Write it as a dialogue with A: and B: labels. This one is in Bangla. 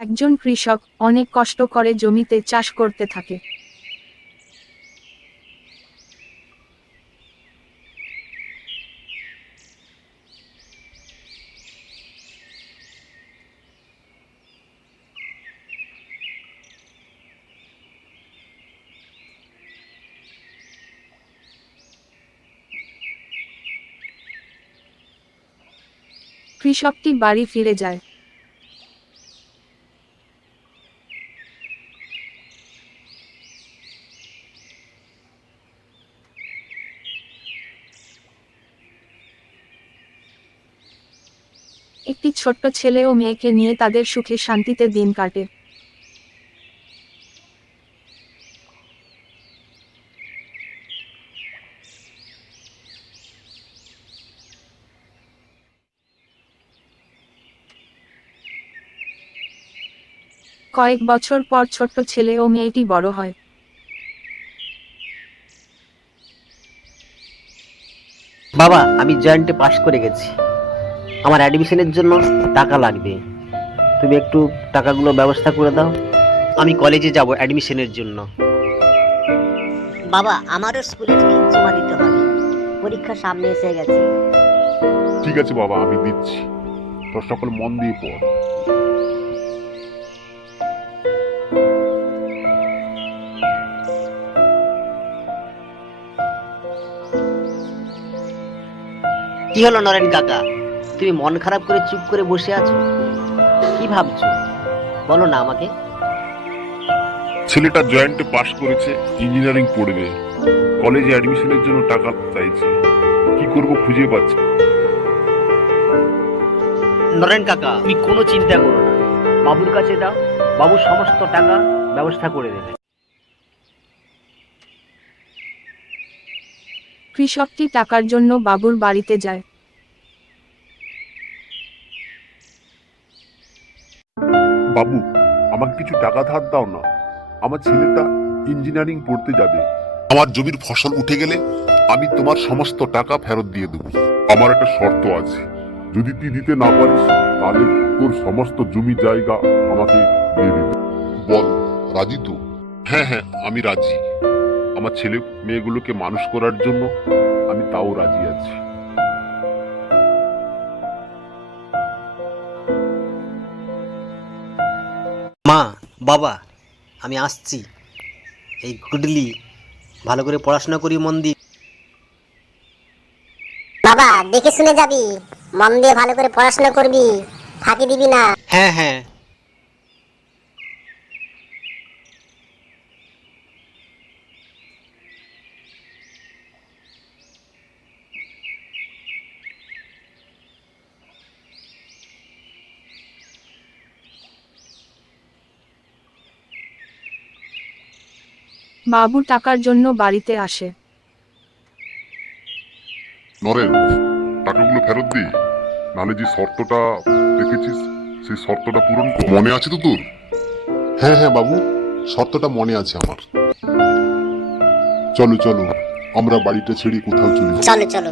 A: একজন কৃষক অনেক কষ্ট করে জমিতে চাষ করতে থাকে। কৃষকটি বাড়ি ফিরে যায়। একটি ছোট্ট ছেলে ও মেয়েকে নিয়ে তাদের সুখে শান্তিতে দিন কাটে। কয়েক বছর পর ছোট্ট ছেলে ও মেয়েটি বড় হয়।
B: বাবা, আমি জয়েন্টে পাশ করে গেছি। আমার অ্যাডমিশনের জন্য টাকা লাগবে। তুমি একটু টাকাগুলো ব্যবস্থা করে দাও। আমি কলেজে যাব অ্যাডমিশনের জন্য।
C: বাবা আমারও স্কুলের ফি জমা দিতে হবে। পরীক্ষা সামনে এসে গেছে।
D: ঠিক আছে বাবা আমি দিচ্ছি। তোর সকল মন দিয়ে পড়।
B: কি হলো নরেন কাকা? তুমি মন খারাপ করে চুপ করে বসে আছো? কি ভাবছ? বলো না আমাকে।
D: ছেলেটা জয়েন্টে পাশ করেছে ইঞ্জিনিয়ারিং পড়বে। কলেজে অ্যাডমিশনের জন্য টাকা চাইছে। কি করব খুঁজে পাচ্ছি
B: নরেন কাকা তুমি কোনো চিন্তা করো না। বাবুর কাছে দাও বাবু সমস্ত টাকা ব্যবস্থা করে দেবে।
A: কৃষকটি টাকার জন্য বাবুর বাড়িতে যায়।
D: বাবু, আমাকে কিছু টাকা ধার দাও না। আমার ছেলেটা ইঞ্জিনিয়ারিং পড়তে যাবে। আমার জমির ফসল উঠে গেলে আমি তোমার সমস্ত টাকা ফেরত দিয়ে দেবো। আমার একটা শর্ত আছে। যদি তুই দিতে না পারিস, তাহলে তোর সমস্ত জমি জায়গা আমাকে দিয়ে দিতে বল, রাজি তো? হ্যাঁ হ্যাঁ আমি রাজি। আমার ছেলে মেয়েগুলোকে মানুষ করার জন্য আমি তাও রাজি আছি।
B: বাবা আমি আসছি। এই গুডলি ভালো করে পড়াশোনা করি মন দিয়ে।
C: বাবা দেখে শুনে যাবি। মন দিয়ে ভালো করে পড়াশোনা করবি ফাঁকি দিবি না।
B: হ্যাঁ হ্যাঁ।
A: বাবু টাকার জন্য বাড়িতে আসে।
D: নরেন টাকাগুলো ফেরত দি। নালে যে শর্তটা দেখেছিস সেই শর্তটা পূরণ কর। মনে আছে তো তোর? হ্যাঁ হ্যাঁ বাবু শর্তটা মনে আছে আমার। চলো চলো আমরা বাড়িটা ছেড়ে কোথাও চলি
C: চলো চলো।